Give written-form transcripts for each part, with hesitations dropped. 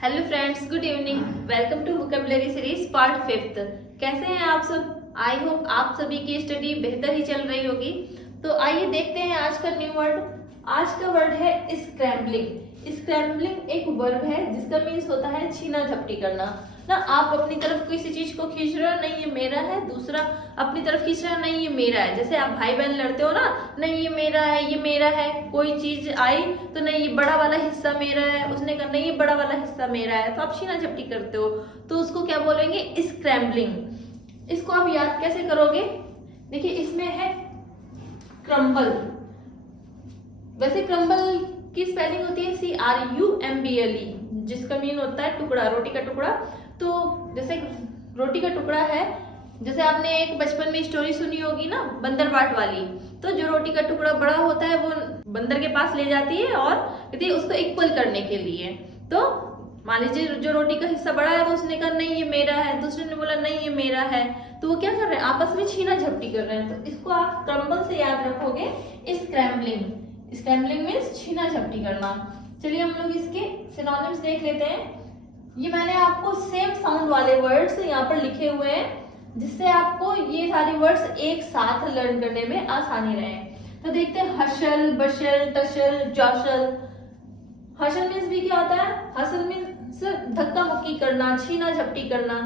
Hello friends, good evening. Welcome to vocabulary series part 5। कैसे हैं आप सब? आई होप आप सभी की स्टडी बेहतर ही चल रही होगी। तो आइए देखते हैं आज का न्यू वर्ड। आज का वर्ड है स्क्रैम्बलिंग। स्क्रैम्बलिंग एक वर्ब है जिसका मीन्स होता है छीना झपटी करना। ना आप अपनी तरफ किसी चीज को खींच रहे हो, नहीं ये मेरा है, दूसरा अपनी तरफ खींच रहा है, नहीं ये मेरा है। जैसे आप भाई बहन लड़ते हो ना, नहीं ये मेरा है, ये मेरा है। कोई चीज आई तो नहीं ये बड़ा वाला हिस्सा मेरा है, उसने कहा नहीं ये बड़ा वाला हिस्सा मेरा है, तो आप छीना झपटी करते हो। तो उसको क्या बोलेंगे? स्क्रैम्बलिंग। इसको आप याद कैसे करोगे? देखिए इसमें है क्रम्बल। वैसे क्रम्बल की स्पेलिंग होती है CRUMBLE, जिसका मीन होता है टुकड़ा, रोटी का टुकड़ा। तो जैसे रोटी का टुकड़ा है, जैसे आपने एक बचपन में स्टोरी सुनी होगी ना, बंदर बाट वाली। तो जो रोटी का टुकड़ा बड़ा होता है वो बंदर के पास ले जाती है और कहती है उसको इक्वल करने के लिए। तो मान लीजिए जो रोटी का हिस्सा बड़ा है तो उसने कहा नहीं ये मेरा है, दूसरे ने बोला नहीं ये मेरा है। तो वो क्या कर रहे हैं? आपस में छीना झपटी कर रहे हैं। तो इसको आप क्रम्बल से याद रखोगे, स्क्रैम्बलिंग। स्क्रैम्बलिंग मीन्स छीना झपटी करना। चलिए हम लोग इसके सिनोनिम्स देख लेते हैं। ये मैंने आपको सेम साउंड वाले वर्ड्स यहाँ पर लिखे हुए हैं, जिससे आपको ये सारे वर्ड्स एक साथ लर्न करने में आसानी रहे। तो देखते हैं, हशल, बशल, टशल, जौशल। हशल मीन्स भी क्या होता है? हसल मीन्स धक्का मुक्की करना, छीना झपटी करना,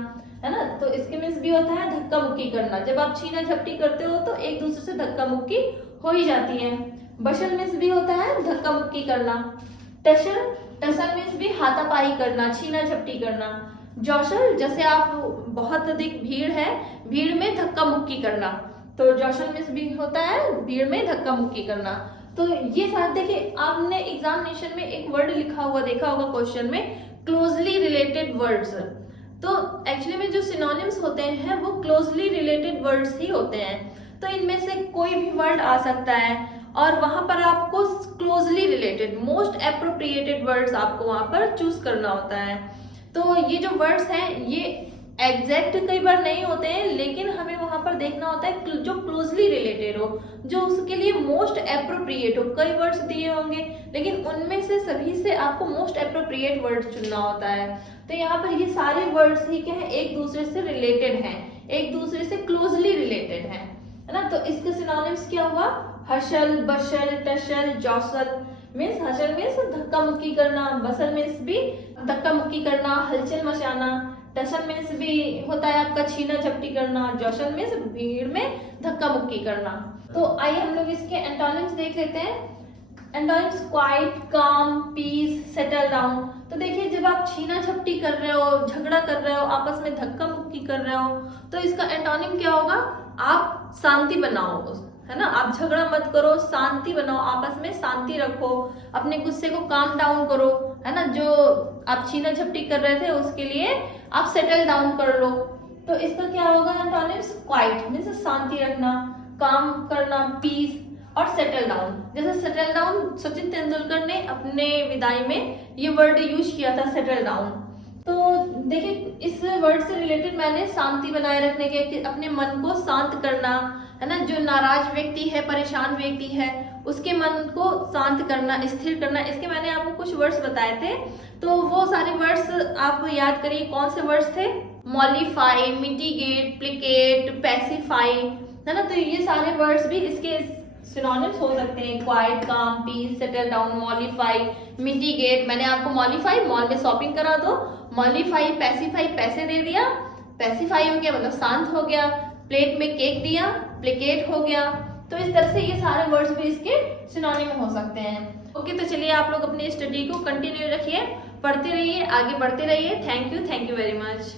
है ना। तो इसके मीन्स भी होता है धक्का मुक्की करना। जब आप छीना झपटी करते हो तो एक दूसरे से धक्का मुक्की हो ही जाती है। बशल मीन्स भी होता है धक्का मुक्की करना। टसल मीन्स भी हाथापाई करना, छीना झपटी करना। जौशल, जैसे आप बहुत अधिक भीड़ है, भीड़ में धक्का मुक्की करना। तो जौशल मीन्स भी होता है भीड़ में धक्का मुक्की करना। तो ये साथ देखिए, आपने एग्जामिनेशन में एक वर्ड लिखा हुआ देखा होगा क्वेश्चन में, क्लोजली रिलेटेड वर्ड्स। तो एक्चुअली में जो सिनोनिम्स होते हैं वो क्लोजली रिलेटेड वर्ड्स ही होते हैं। तो इनमें से कोई भी वर्ड आ सकता है और वहां पर आपको closely related, most appropriated words आपको वहां पर चूज करना होता है। तो ये जो वर्ड्स हैं ये एग्जैक्ट कई बार नहीं होते हैं, लेकिन हमें वहां पर देखना होता है जो क्लोजली रिलेटेड हो, जो उसके लिए मोस्ट एप्रोप्रिएट हो। कई वर्ड्स दिए होंगे लेकिन उनमें से सभी से आपको मोस्ट एप्रोप्रिएट वर्ड चुनना होता है। तो यहाँ पर ये सारे वर्ड्स ही क्या है, एक दूसरे से रिलेटेड हैं, एक दूसरे से क्लोजली रिलेटेड हैं, है ना। तो इसके सिनोनिम्स क्या हुआ? हशल, बशल, टशल, जौसल। मीन्स हशल मीन्स धक्का मुक्की करना, बसल मीन्स भी धक्का मुक्की करना, हलचल मचाना। टसल मीन्स भी होता है आपका छीना झपटी करना। जौशल मीन्स भीड़ में धक्का मुक्की करना। तो आइए हम लोग इसके एंटोनिम्स देख लेते हैं। एंटोनिम्स: क्वाइट, काम, पीस, सेटल डाउन। तो देखिए जब आप छीना झपटी कर रहे हो, झगड़ा कर रहे हो, आपस में धक्का मुक्की कर रहे हो, तो इसका एंटोनिम क्या होगा? आप शांति बनाओ, है ना। आप झगड़ा मत करो, शांति बनाओ, आपस में शांति रखो, अपने गुस्से को काम डाउन करो, है ना। जो आप छीना झपटी कर रहे थे उसके लिए आप सेटल डाउन कर लो। तो इसका क्या होगा एंटोनिम्स? क्वाइट मीन्स शांति रखना, काम करना, पीस, और सेटल डाउन। जैसे सेटल डाउन सचिन तेंदुलकर ने अपने विदाई में ये वर्ड यूज किया था, सेटल डाउन। तो देखिए इस वर्ड से रिलेटेड मैंने शांति बनाए रखने के, अपने मन को शांत करना, है ना। जो नाराज व्यक्ति है, परेशान व्यक्ति है, उसके मन को शांत करना, स्थिर करना, इसके मैंने आपको कुछ वर्ड्स बताए थे। तो वो सारे वर्ड्स आप याद करिए, कौन से वर्ड्स थे? मॉलिफाई, मिटिगेट, प्लिकेट, पैसिफाई, है ना। तो ये सारे वर्ड्स भी इसके सिनोनिम्स हो सकते हैं। क्वाइट, काम, पीस, सेटल डाउन, मॉलिफाई, मिटिगेट। मैंने आपको मॉलिफाई, मॉल में शॉपिंग करा दो। मॉलिफाई, पैसिफाई, पैसे दे दिया। पैसिफाई हो गया मतलब शांत हो गया। प्लेट में केक दिया, प्लेकेट हो गया। तो इस तरह से ये सारे वर्ड्स भी इसके सिनोनिम हो सकते हैं। ओके, तो चलिए आप लोग अपनी स्टडी को कंटिन्यू रखिए, पढ़ते रहिए, आगे बढ़ते रहिए। Thank you very much.